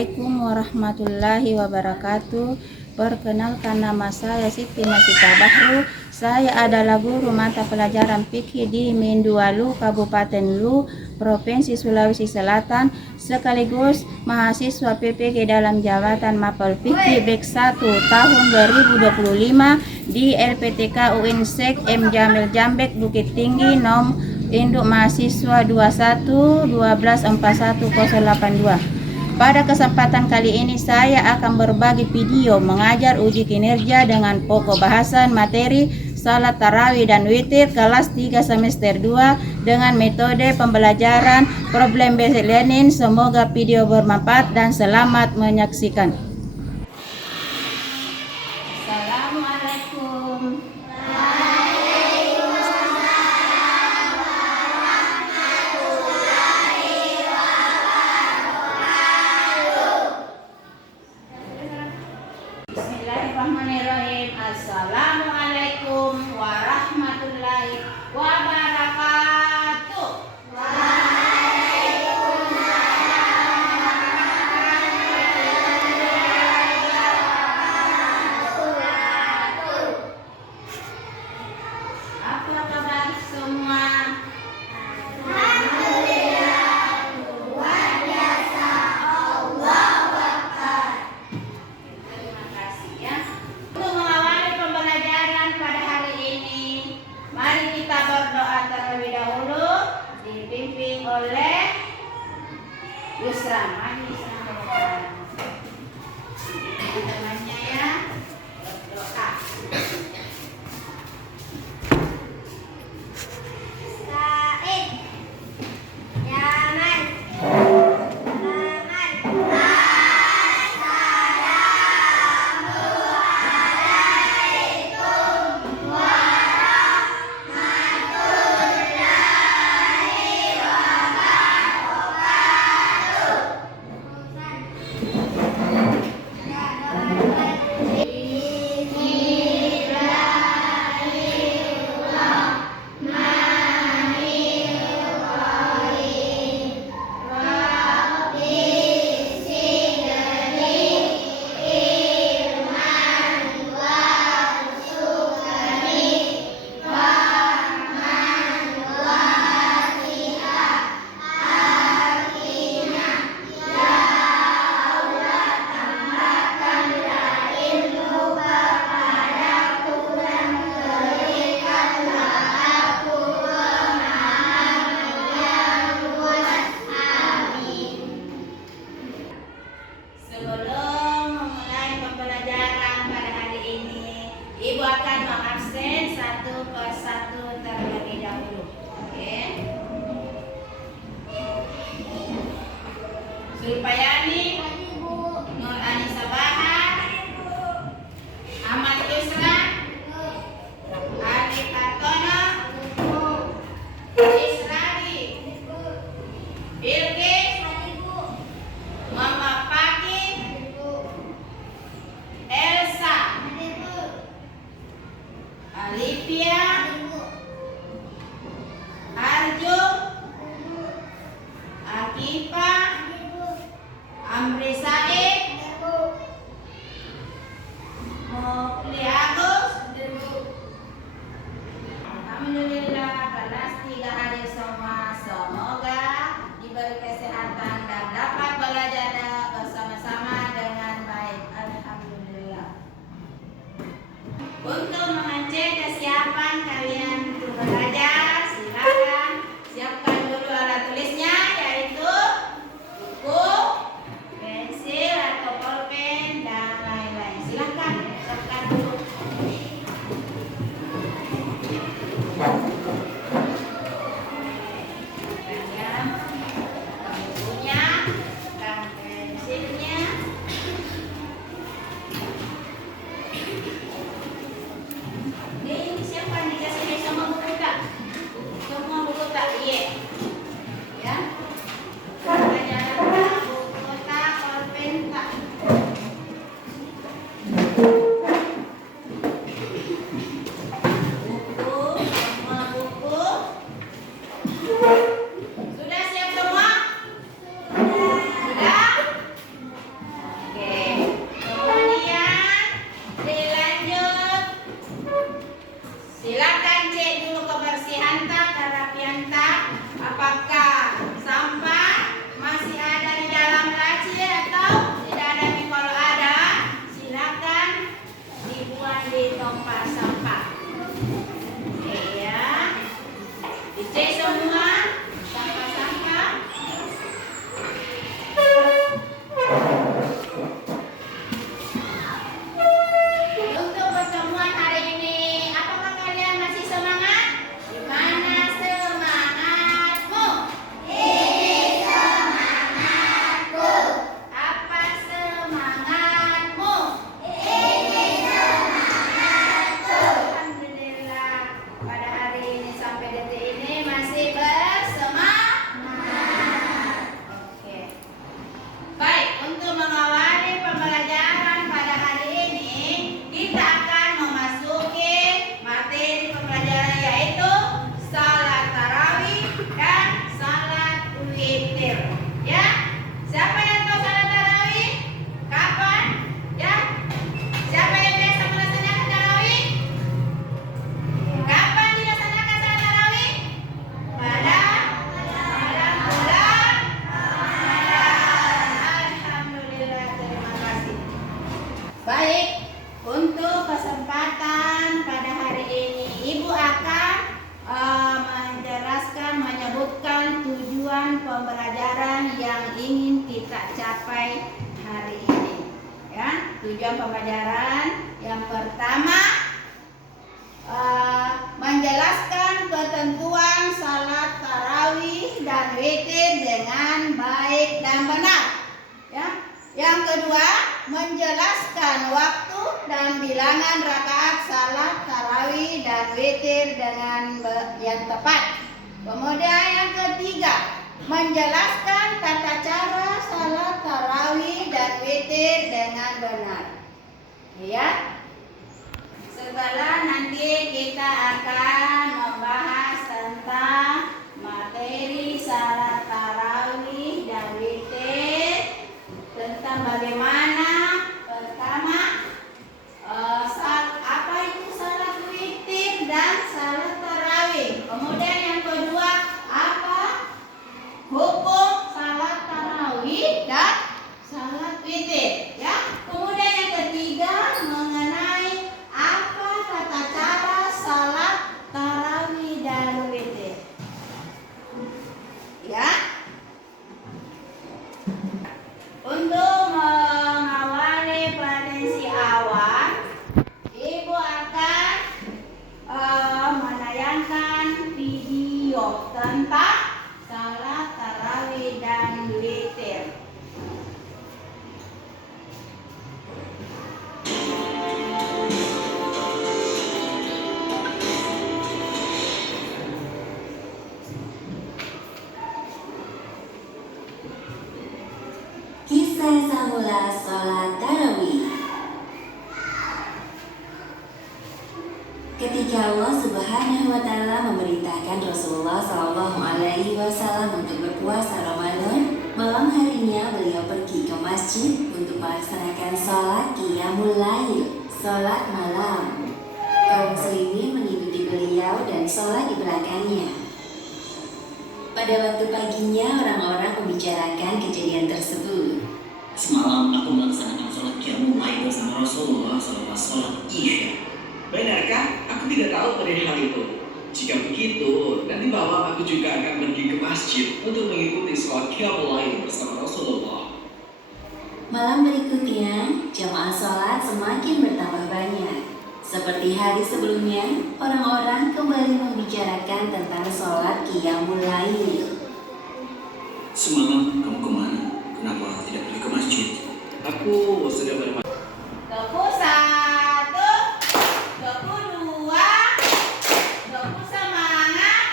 Assalamualaikum warahmatullahi wabarakatuh. Perkenalkan, nama saya Siti Masita Bahru. Saya adalah guru mata pelajaran fikih di Mindualu, Kabupaten Lu, Provinsi Sulawesi Selatan, sekaligus mahasiswa PPG dalam jabatan Mapel Fikih BEK 1 tahun 2025 di LPTK UIN/SEK M Jamil Jambek Bukit Tinggi, induk mahasiswa 21 12 41 082. Pada kesempatan kali ini saya akan berbagi video mengajar uji kinerja dengan pokok bahasan materi salat tarawih dan witir kelas 3 semester 2 dengan metode pembelajaran problem based learning. Semoga video bermanfaat dan selamat menyaksikan. Assalamualaikum. Bismillahirrahmanirrahim. Assalamualaikum warahmatullahi wabarakatuh. Apa kabar semua? Terima kasih ya. Untuk mengawali pembelajaran pada hari ini, mari kita berdoa terlebih dahulu, dipimpin oleh Yusra. Mari Yusra ke depan. Teman-temannya ya, berdoa. Untuk kesempatan pada hari ini, Ibu akan menyebutkan tujuan pembelajaran yang ingin kita capai hari ini. Ya, tujuan pembelajaran yang pertama, menjelaskan ketentuan salat tarawih dan witir dengan baik dan benar. Ya. Yang kedua, menjelaskan waktu dan bilangan rakaat salat tarawih dan witir dengan yang tepat. Kemudian yang ketiga, menjelaskan tata cara salat tarawih dan witir dengan benar. Ya. Setelah nanti kita akan membahas tentang materi salat tarawih dan witir, tentang bagaimana pertama apa itu salat witir dan salat tarawih. Kemudian yang kedua, apa hukum salat tarawih dan salat witir. Ya. Kemudian yang ketiga, mengenai apa tata cara salat tarawih dan witir. Ya. Untuk mengawali potensi awal, Ibu akan menayangkan video tentang salat tarawih dan witir. Kisah semula sholat tarawih. Ketika Allah Subhanahu wa Ta'ala memerintahkan Rasulullah Shallallahu Alaihi Wasallam untuk berpuasa Ramadan, malam harinya beliau pergi ke masjid untuk melaksanakan sholat qiyamul lail, sholat malam. Kaum muslimin mengikuti beliau dan sholat di belakangnya. Pada waktu paginya, orang-orang membicarakan kejadian tersebut. Semalam aku melaksanakan sholat qiyamul lail bersama Rasulullah selepas sholat Isya. Benarkah? Aku tidak tahu mengenai hal itu. Jika begitu, nanti malam aku juga akan pergi ke masjid untuk mengikuti sholat qiyamul lail bersama Rasulullah. Malam berikutnya, jamaah sholat semakin bertambah banyak. Seperti hari sebelumnya, orang-orang kembali membicarakan tentang sholat qiyamul lail. Semalam kamu kemana? Kenapa tidak pergi ke masjid? Aku sedang bermain. Doku 1, doku 2, doku semangat.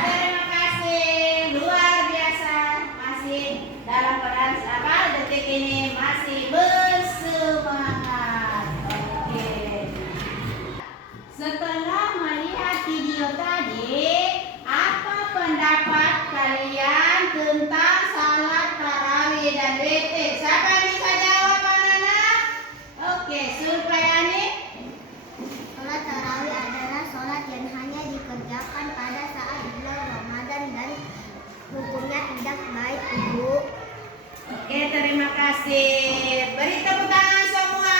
Terima kasih, luar biasa. Masih dalam keadaan detik ini masih bersemangat. Oke. Setelah melihat video tadi, apa pendapat kalian tentang salat tarawih dan witir? Siapa bisa jawab, anak-anak? Oke, Surpayani. Sholat tarawih adalah sholat yang hanya dikerjakan pada saat bulan Ramadan dan hukumnya tidak baik, Ibu. Oke, terima kasih. Beri tepuk tangan semua.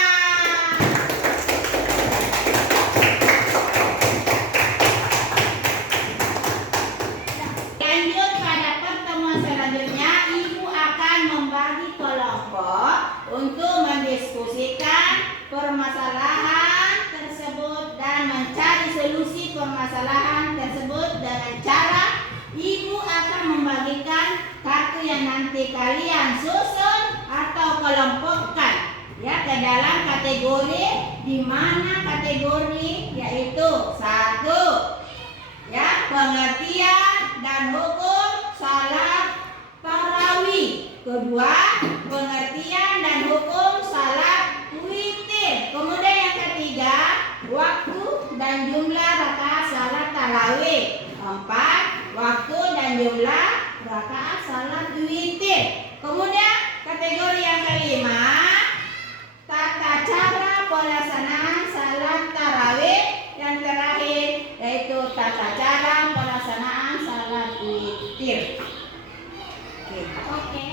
Lanjut pada pertemuan selanjutnya, Ibu akan membagi kelompok untuk mendiskusikan permasalahan tersebut dan mencari solusi permasalahan tersebut dengan cara Ibu akan membagikan kartu yang nanti kalian susun atau kelompokkan ya ke dalam kategori, di mana kategori yaitu 1 ya pengertian dan hukum salat tarawih, kedua pengertian dan hukum salat witir, kemudian yang ketiga waktu dan jumlah rakaat salat tarawih, 4 waktu dan jumlah rakaat salat witir, kemudian kategori yang kelima tata cara pelaksanaan salat tarawih, yang terakhir yaitu tata cara pelaksanaan salat witir. Oke.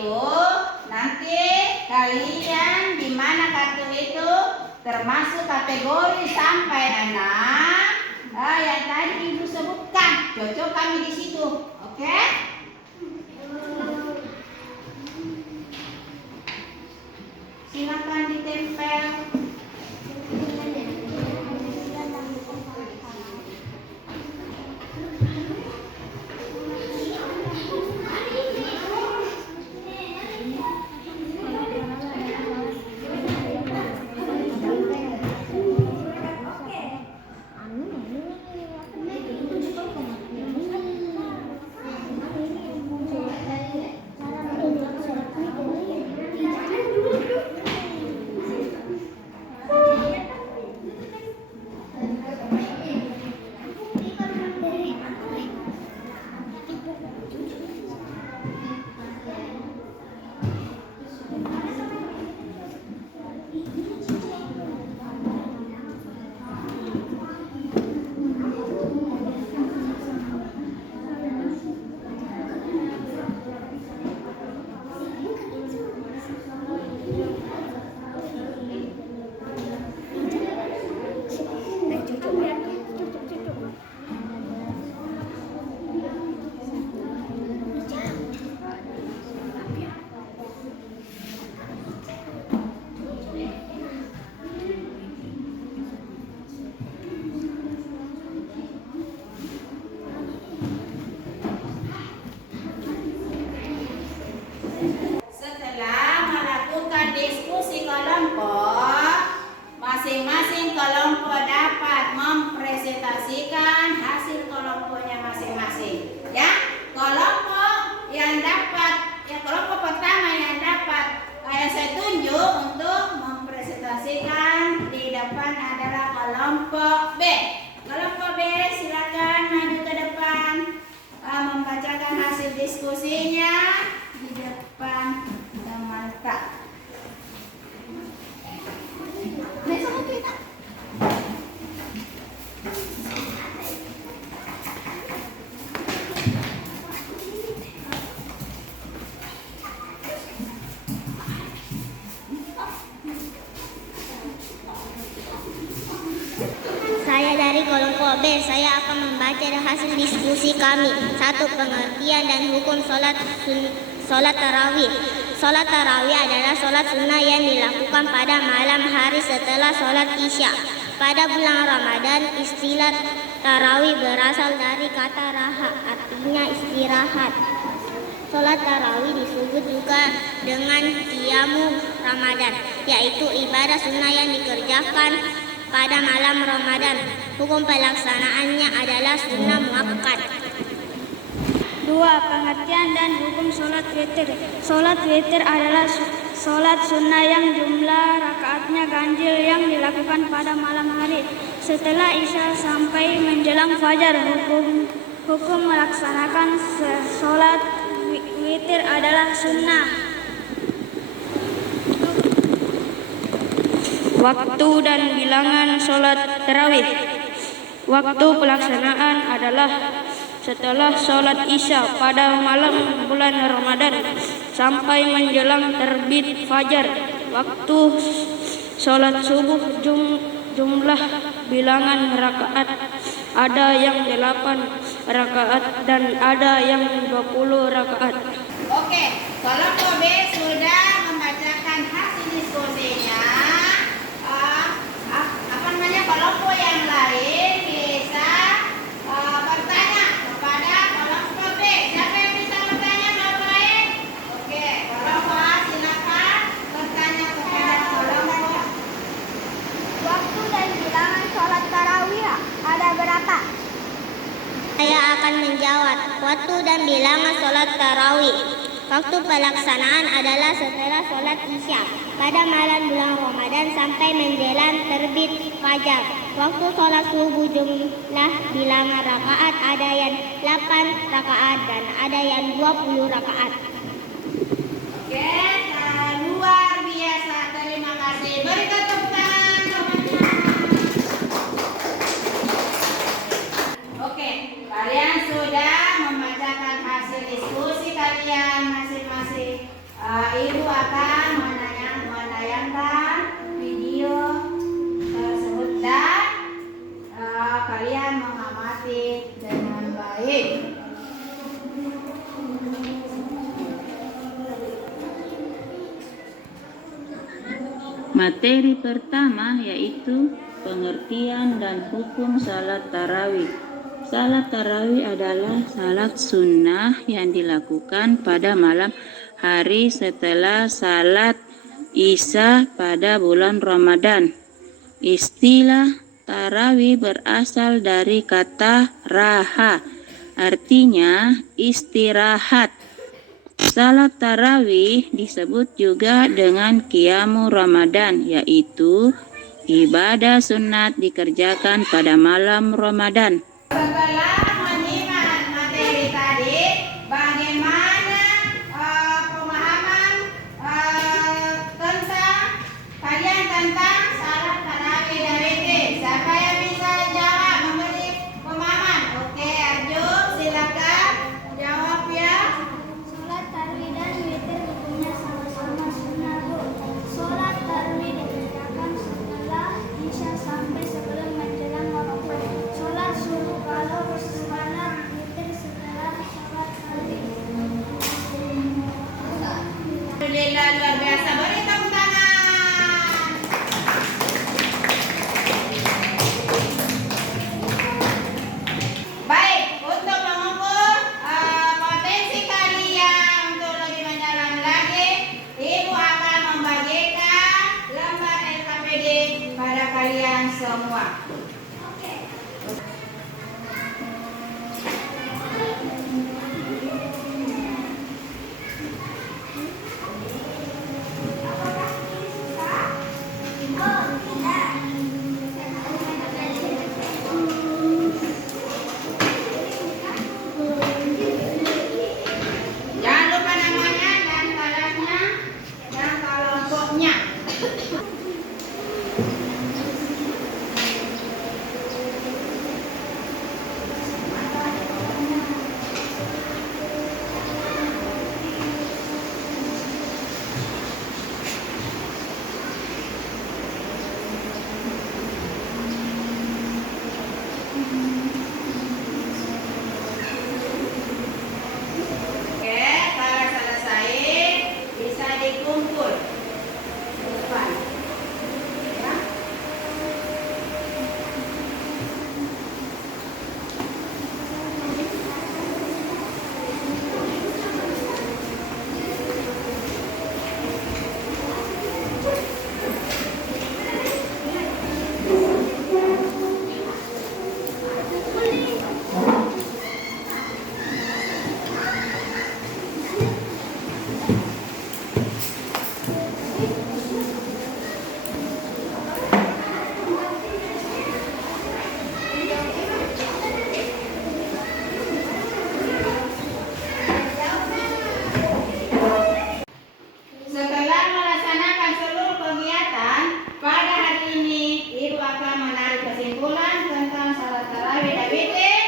itu nanti kalian di mana kartu itu termasuk kategori sampai 6 yang tadi ibu sebutkan, cocok kami di situ, oke? Silakan ditempel. Setelah melakukan diskusi kelompok, masing-masing kelompok dapat mempresentasikan hasil kelompoknya masing-masing. Ya, kelompok yang dapat, ya kelompok pertama yang dapat saya tunjuk untuk mempresentasikan di depan adalah kelompok B. Kelompok B silakan maju ke depan membacakan hasil diskusinya di depan teman-teman. Saya dari kelompok B, saya akan membaca hasil diskusi kami. 1. Pengertian dan hukum sholat tarawih. Sholat tarawih adalah sholat sunnah yang dilakukan pada malam hari setelah sholat isya. Pada bulan Ramadan, istilah tarawih berasal dari kata raha, artinya istirahat. Sholat tarawih disebut juga dengan qiyamu Ramadan, yaitu ibadah sunnah yang dikerjakan pada malam Ramadan. Hukum pelaksanaannya adalah sunnah muakkad. 2. Pengertian dan hukum sholat witir. Sholat witir adalah sholat sunnah yang jumlah rakaatnya ganjil yang dilakukan pada malam hari setelah isya sampai menjelang fajar. Hukum melaksanakan sholat witir adalah sunnah. Waktu dan bilangan sholat tarawih. Waktu pelaksanaan adalah setelah sholat isya pada malam bulan Ramadan sampai menjelang terbit fajar. Waktu sholat subuh jumlah bilangan rakaat ada yang 8 rakaat dan ada yang 20 rakaat. Oke, kelompok B sudah membacakan hasil diskusinya. Kelompok yang lain bisa bertanya kepada kelompok B. Siapa yang bisa bertanya kelompok lain? Oke, kelompok A silakan bertanya kepada kelompok. Waktu dan bilangan sholat tarawih ada berapa? Saya akan menjawab. Waktu dan bilangan sholat tarawih. Waktu pelaksanaan adalah setelah sholat isya pada malam bulan Ramadan sampai menjelang terbit fajar. Waktu sholat subuh jumlah bilangan rakaat ada yang 8 rakaat dan ada yang 20 rakaat. Oke, luar biasa. Terima kasih. Beri tepuk tangan teman-teman. Oke, kalian sudah membacakan hasil diskusi kalian masing-masing. Ibu akan menayangkan video tersebut dan kalian mengamati dengan baik. Materi pertama yaitu pengertian dan hukum salat tarawih. Salat tarawih adalah salat sunnah yang dilakukan pada malam hari setelah salat Isya pada bulan Ramadan. Istilah tarawih berasal dari kata raha, artinya istirahat. Salat tarawih disebut juga dengan qiyamu Ramadan, yaitu ibadah sunat dikerjakan pada malam Ramadan. Setelah menyimak materi tadi, bagaimana pemahaman tentang salat tarawih dan witir? Siapa yang bisa jawab memberi pemahaman? Oke, Arju, silakan jawab ya. Sholat tarawih dan witir hukumnya sama-sama sunnah, Bu. Sholat tarawih dikerjakan setelah Isya sampai sebelum menjelang waktu sholat subuh. Kalau sholat witir setelah sholat tarawih. Alhamdulillah, luar biasa. Beri tepuk tangan. Baik, untuk mengukur potensi kalian untuk lebih mendalam lagi, Ibu akan membagikan lembar LKPD pada kalian semua. Jangan lupa namanya dan kelasnya dan kelompoknya. Oke, kalau selesai bisa dikumpul ke depan. Ya. Setelah melaksanakan seluruh kegiatan pada hari ini, Ibu akan menarik kesimpulan tentang salat tarawih dan witir.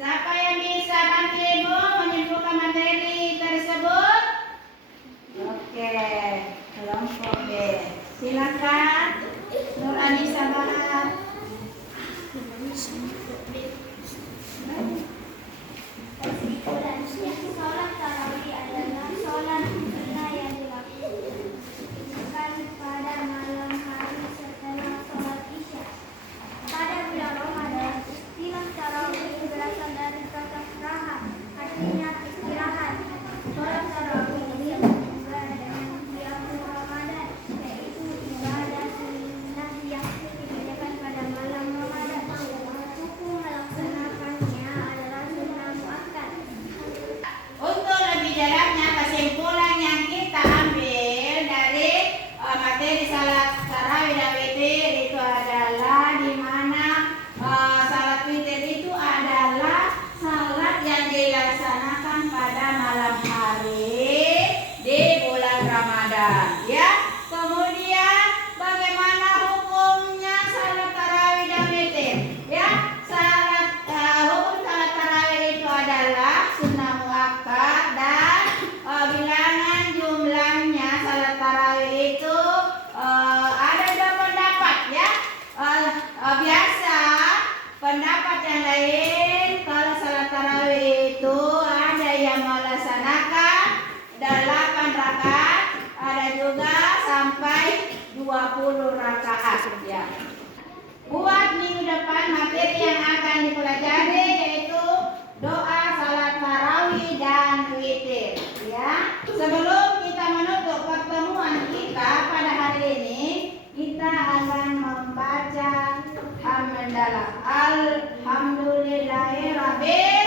Siapa yang bisa bantu Ibu menyimpulkan materi tersebut? Oke, kelompok B. Silakan, Nur Anissa Bahar. Sholat tarawih adalah sholat sunnah yang dilakukan pada malam hari setelah sholat Isya pada bulan Ramadan. Istilah tarawih berasal dari kata raha, artinya istirahat. Sholat tarawih disebut juga dengan qiyamu Ramadan, yaitu ibadah sunnah yang dikerjakan pada malam Ramadan. Hukum melaksanakannya pendapat yang lain, kalau salat tarawih itu ada yang melaksanakan 8 rakaat, ada juga sampai 20 rakaat ya. Buat minggu depan materi yang akan dipelajari yaitu doa salat tarawih dan witir ya. Sebelum kita menutup pertemuan kita pada hari ini, kita akan membaca hamdalah. Alhamdulillahirabbil